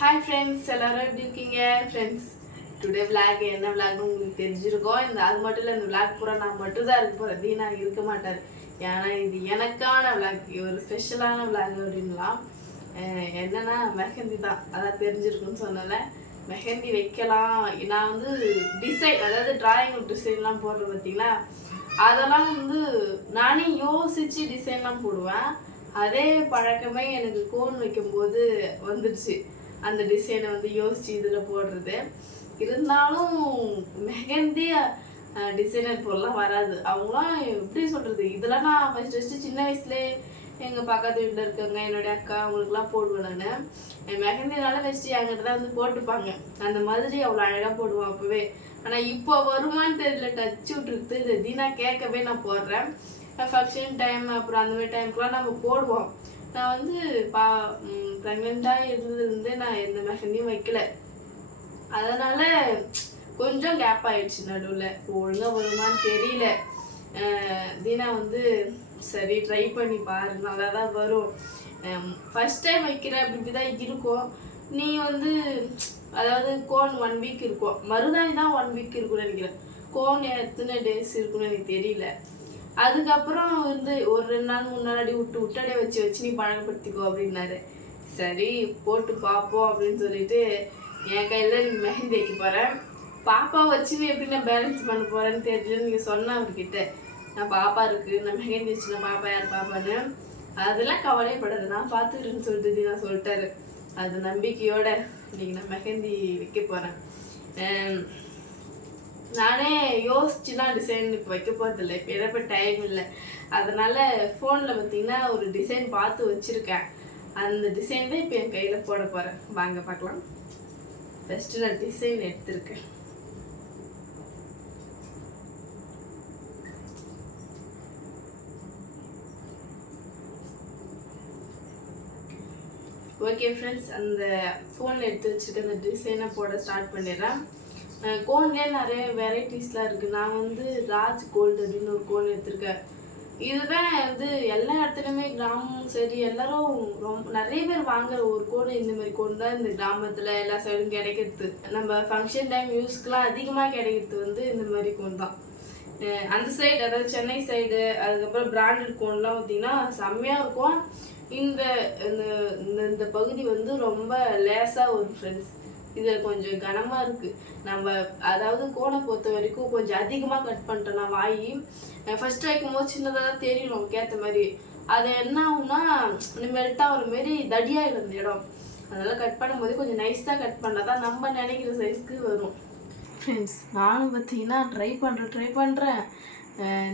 Hi friends, எல்லாரும் எப்படி இருக்கீங்க ஃப்ரெண்ட்ஸ்? டுடே விளாக் என்ன விளாக்னு உங்களுக்கு தெரிஞ்சிருக்கோம். அது மட்டும் இல்லை, இந்த விளாக் பூரா நான் மட்டும் தான் இருக்க போகிறேன். தீனா இருக்க மாட்டார். ஏன்னா இது எனக்கான விளாக், ஒரு ஸ்பெஷலான விளாக் அப்படின்லாம். என்னன்னா மெஹந்தி தான். அதான் தெரிஞ்சிருக்குன்னு சொன்னல, மெஹந்தி வைக்கலாம். நான் வந்து டிசைன், அதாவது டிராயிங் டிசைன்லாம் போடுறேன் பார்த்தீங்களா, அதெல்லாம் வந்து நானே யோசித்து டிசைன்லாம் போடுவேன். அதே பழக்கமே எனக்கு கோன் வைக்கும்போது வந்துடுச்சு. அந்த டிசைனை வந்து யோசித்து இதில் போடுறது. இருந்தாலும் மெஹந்தி டிசைனர் போடலாம் வராது. அவங்களாம் எப்படி சொல்கிறது, இதெல்லாம் நான் ஃபஸ்ட்டு சின்ன வயசுலேயே எங்கள் பக்கத்து வீட்டில் இருக்கவங்க, என்னுடைய அக்கா, அவங்களுக்குலாம் போடுவேன் நான். என் மெஹந்தினால ஃபஸ்ட்டு என்கிட்ட தான் வந்து போட்டுப்பாங்க. அந்த மாதிரி அவ்வளோ அழகாக போடுவோம் அப்போவே. ஆனால் இப்போ வருமானு தெரியல, டச்சு விட்டுருக்கு. இது தீனா கேட்கவே நான் போடுறேன். ஃபங்க்ஷன் டைம் அப்புறம் அந்த மாதிரி டைமுக்குலாம் நம்ம போடுவோம். நான் வந்து ப்ரெக்னெண்ட்டாக இருந்ததுலேருந்து நான் எந்த மெஹந்தியும் வைக்கல. அதனால் கொஞ்சம் கேப் ஆகிடுச்சு நடுவில். ஒழுங்காக வருமானு தெரியல. தீனா வந்து சரி ட்ரை பண்ணி பாரு, நல்லா தான் வரும். ஃபஸ்ட் டைம் வைக்கிற அப்படி தான் இருக்கும். நீ வந்து அதாவது கோன் 1 வீக் இருக்கும், மருதாணி தான் 1 வீக் இருக்கும்னு நினைக்கிறேன். கோன் எத்தனை டேஸ் இருக்குன்னு எனக்கு தெரியல. அதுக்கப்புறம் வந்து ஒரு 2 நாள் 3 நாள் அடி விட்டு அடியே வச்சு நீ பழக்கப்படுத்திக்கோ அப்படின்னாரு. சரி போட்டு பார்ப்போம் அப்படின்னு சொல்லிட்டு என் கையில் நீங்கள் மெஹந்தி வைக்க போகிறேன். பாப்பா வச்சு எப்படி நான் பேலன்ஸ் பண்ண போகிறேன்னு தெரியல. நீங்கள் சொன்ன அவர்கிட்ட, நான் பாப்பா இருக்குது, நான் மெஹந்தி வச்சுனா பாப்பா யார் பாப்பான்னு. அதெல்லாம் கவலைப்படாது, நான் பார்த்துக்கிறேன்னு சொல்லிட்டு நான் சொல்லிட்டாரு. அது நம்பிக்கையோட இன்னைக்கு நான் மெஹந்தி வைக்க போகிறேன். நானே யோசிச்சுலாம் டிசைன் இப்போ வைக்க போகிறதில்ல. இப்போ எதப்போ டைம் இல்லை. அதனால் ஃபோனில் பார்த்தீங்கன்னா ஒரு டிசைன் பார்த்து வச்சுருக்கேன். அந்த டிசைன் தான் இப்போ என் கையில் போட போகிறேன். வாங்க பார்க்கலாம். ஃபஸ்ட்டு நான் டிசைன் எடுத்திருக்கேன். ஓகே ஃப்ரெண்ட்ஸ், அந்த ஃபோனில் எடுத்து வச்சுருக்க அந்த டிசைனை போட ஸ்டார்ட் பண்ணிடுறேன். கோன்லேயே நிறைய வெரைட்டிஸ்லாம் இருக்குது. நான் வந்து ராஜ் கோல்டு அப்படின்னு ஒரு கோன் எடுத்திருக்கேன். இதுதான் வந்து எல்லா இடத்துலையுமே கிராமமும் சரி எல்லாரும் ரொம்ப நிறைய பேர் வாங்குற ஒரு கோன். இந்த மாதிரி கோன் தான் இந்த கிராமத்தில் எல்லா சைடும் கிடைக்கிறது. நம்ம ஃபங்க்ஷன் டைம் யூஸ்க்கெலாம் அதிகமாக கிடைக்கிறது வந்து இந்த மாதிரி கோன் தான். அந்த சைடு, அதாவது சென்னை சைடு, அதுக்கப்புறம் பிராண்டட் கோன்லாம் பார்த்திங்கன்னா செம்மையாக இருக்கும். இந்த இந்த பகுதி வந்து ரொம்ப லேசாக ஒரு ஃப்ரெண்ட்ஸ், இதில் கொஞ்சம் கனமாக இருக்குது. நம்ம அதாவது கோனை பொறுத்த வரைக்கும் கொஞ்சம் அதிகமாக கட் பண்ணிட்டோம்னா வாய் ஃபஸ்ட்டு வைக்கும்போது சின்னதாக தான் தெரியும் நமக்கு ஏற்ற மாதிரி. அது என்ன ஆகும்னா மெல்ட்டாக ஒரு மாரி தடியாக இருந்த இடம். அதனால் கட் பண்ணும்போது கொஞ்சம் நைஸாக கட் பண்ணால் தான் நம்ம நினைக்கிற சைஸ்க்கு வரும். ஃப்ரெண்ட்ஸ், நானும் பார்த்தீங்கன்னா ட்ரை பண்ணுறேன்.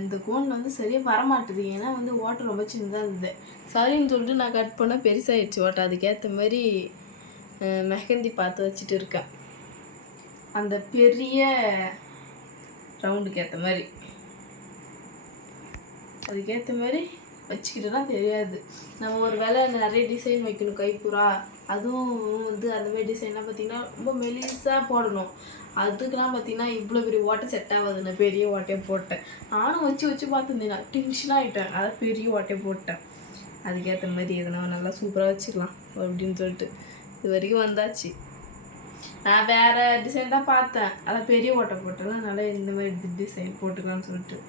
இந்த கோன் வந்து சரியாக வரமாட்டுது. ஏன்னா வந்து ஓட்டை ரொம்ப சின்னதாக இருந்தது. சரின்னு சொல்லிட்டு நான் கட் பண்ண பெருசாகிடுச்சு ஓட்டை. அதுக்கேற்ற மாதிரி மெஹந்தி பார்த்து வச்சுட்டு இருக்கேன். அந்த பெரிய ரவுண்டுக்கு ஏற்ற மாதிரி, அதுக்கேற்ற மாதிரி வச்சுக்கிட்டோன்னா தெரியாது. நம்ம ஒரு வேளை நிறைய டிசைன் வைக்கணும், கைப்புறா அதுவும் வந்து அந்த மாதிரி டிசைன்லாம் பார்த்திங்கன்னா ரொம்ப மெலிசாக போடணும். அதுக்கெலாம் பார்த்திங்கன்னா இவ்வளோ பெரிய ஓட்டை செட் ஆகாது. நான் பெரிய ஓட்டையை போட்டேன். நானும் வச்சு பார்த்துருந்தேன், நான் டென்ஷனாக ஆகிட்டேன். அதான் பெரிய ஓட்டையை போட்டேன். அதுக்கேற்ற மாதிரி எதனா நல்லா சூப்பராக வச்சுக்கலாம் அப்படின்னு சொல்லிட்டு இது வரைக்கும் வந்தாச்சு. நான் வேறு டிசைன் தான் பார்த்தேன், அதான் பெரிய ஓட்டை போட்டேன்னா அதனால் இந்த மாதிரி டிசைன் போட்டுக்கலாம்னு சொல்லிட்டு.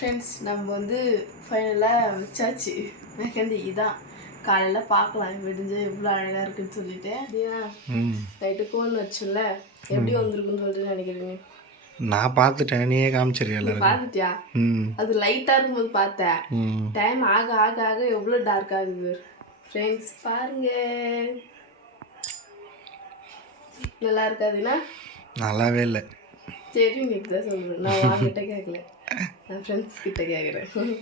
ஃப்ரெண்ட்ஸ், நம்ம வந்து ஃபைனலாக வச்சாச்சு மெஹந்தி. இதான் காலையில் பார்க்கலாம் விடிஞ்சு எவ்வளோ அழகாக இருக்குன்னு சொல்லிட்டு. லைட்டு கோன் வச்சுல எப்படி வந்திருக்குன்னு சொல்லிட்டு நினைக்கிறீங்க? நான் பார்த்துட்டேன், நீயே காமிச்சிருக்க நீ எல்லாருக்கும். பார்த்துட்டியா? ம் அது லைட்டா இருக்கும்போது பார்த்தேன். ம் டைம் ஆக ஆக ஆக எவ்வளோ டார்க் ஆகுது ஃப்ரெண்ட்ஸ், பாருங்க. நல்லா இருக்காதுன்னா நல்லாவே இல்லை. தெரியும், நீ இப்படிதான் சொல்றேன். நான் உன்கிட்ட கேட்கல, நான் ஃப்ரெண்ட்ஸ் கிட்ட கேட்குறேன்.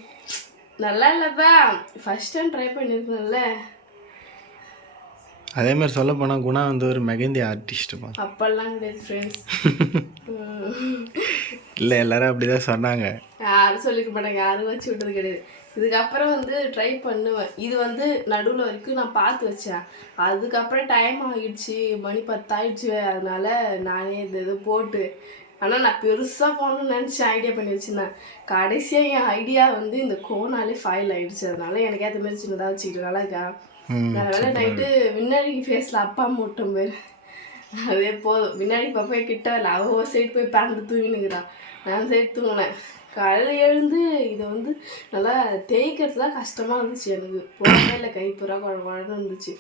நல்லா இல்லைதான், ஃபர்ஸ்ட் டைம் ட்ரை பண்ணியிருக்கணும்ல. அதே மாதிரி சொல்ல போனால் குணா வந்து ஒரு மெகந்தி ஆர்டிஸ்ட்டுப்பா. அப்பெல்லாம் கிடையாது ஃப்ரெண்ட்ஸ். இல்லை, எல்லாரும் அப்படி தான் சொன்னாங்க. யாரும் சொல்லிக்க மாட்டாங்க, யாரும் வச்சு விட்டது கிடையாது. இதுக்கப்புறம் வந்து ட்ரை பண்ணுவேன். இது வந்து நடுவில் வரைக்கும் நான் பார்த்து வச்சேன். அதுக்கப்புறம் டைம் ஆகிடுச்சு, மணி 10 ஆயிடுச்சு. அதனால நானே இது போட்டு, ஆனால் நான் பெருசாக போகணும்னு நினச்சி ஐடியா பண்ணி வச்சுருந்தேன். கடைசியாக என் ஐடியா வந்து இந்த கோனாலே ஃபைல் ஆகிடுச்சு. அதனால எனக்கு ஏற்ற மாதிரி சின்னதாக வச்சுக்கிட்டு நல்லா இருக்கா. நல்ல வேலை நைட்டு விண்ணாடி ஃபேஸில் அப்பா மூட்டம் பேர், அதே போதும். விண்ணாடி பாப்பா கிட்ட இல்லை, அவ சைடு போய் பேண்ட் தூங்கினுக்குறான், நான் சைடு தூங்கினேன். காலையில் எழுந்து இதை வந்து நல்லா தேய்க்கிறது தான் கஷ்டமாக இருந்துச்சு. எனக்கு போகவே இல்லை, கைப்புறா குழன்னு இருந்துச்சு.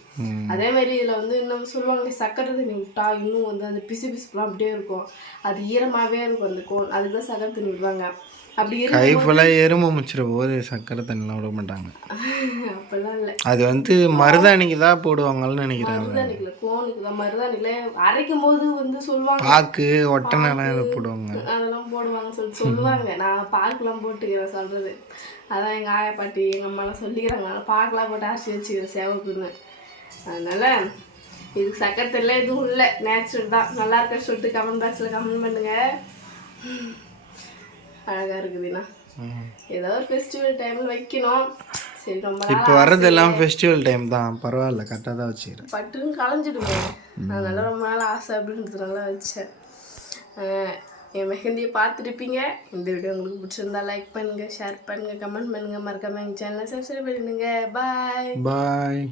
அதே மாதிரி இதில் வந்து இன்னும் சொல்லுவாங்க, சக்கரை தண்ணி விட்டா இன்னும் வந்து அந்த பிசு பிசுலாம் அப்படியே இருக்கும், அது ஈரமாகவே இருக்கும் அந்த கோன், அதுக்கு தான் சக்கரை தண்ணி விடுவாங்க. அப்படி கை ஃபுல்லாக எறும்பு முச்சிட போது சக்கரை தண்ணிலாம் விட மாட்டாங்க. அப்பெல்லாம் இல்லை, அது வந்து மருதாணிக்கு தான் போடுவாங்கன்னு நினைக்கிறேன். மருதாணிக்கல கோனுக்கு தான். மருதாணிக்கல அரைக்கும் போது வந்து சொல்லுவாங்க பாக்கு ஒட்டனைலாம் இதை போடுவாங்க, அதெல்லாம் போடுவாங்க சொல்லுவாங்க. நான் பாக்குலாம் போட்டுக்கிறேன் சொல்கிறது, அதான் எங்கள் ஆயா பாட்டி எங்கள் அம்மாலாம் சொல்லிக்கிறாங்க. நான் பாக்கெலாம் போட்டு அரைச்சி வச்சுக்கிறேன் சேவக்குன்னு. அதனால் இதுக்கு சக்கரை தெரியல, எதுவும் இல்லை, நேச்சுரல் தான். நல்லா இருக்க சொல்லிட்டு கமெண்ட் பாக்ஸில் கமெண்ட் பண்ணுங்கள். அழகாக இருக்குதுண்ணா. ஏதோ ஒரு ஃபெஸ்டிவல் டைமில் வைக்கணும். சரி, ரொம்ப இப்போ வர்றதெல்லாம் ஃபெஸ்டிவல் டைம் தான், பரவாயில்ல, கரெக்டாக தான் வச்சுக்கிறேன். பட்டுன்னு களைஞ்சிடுவேன், அதனால ரொம்ப நாள் ஆசை அப்படின்றதுனால வச்சேன். என் மெஹந்தியை பார்த்துருப்பீங்க. இந்த வீடியோ உங்களுக்கு பிடிச்சிருந்தா லைக் பண்ணுங்கள், ஷேர் பண்ணுங்கள், கமெண்ட் பண்ணுங்கள், மறக்காமல் எங்கள் சேனலை சப்ஸ்கிரைப் பண்ணிடுங்க. பாய் பாய்.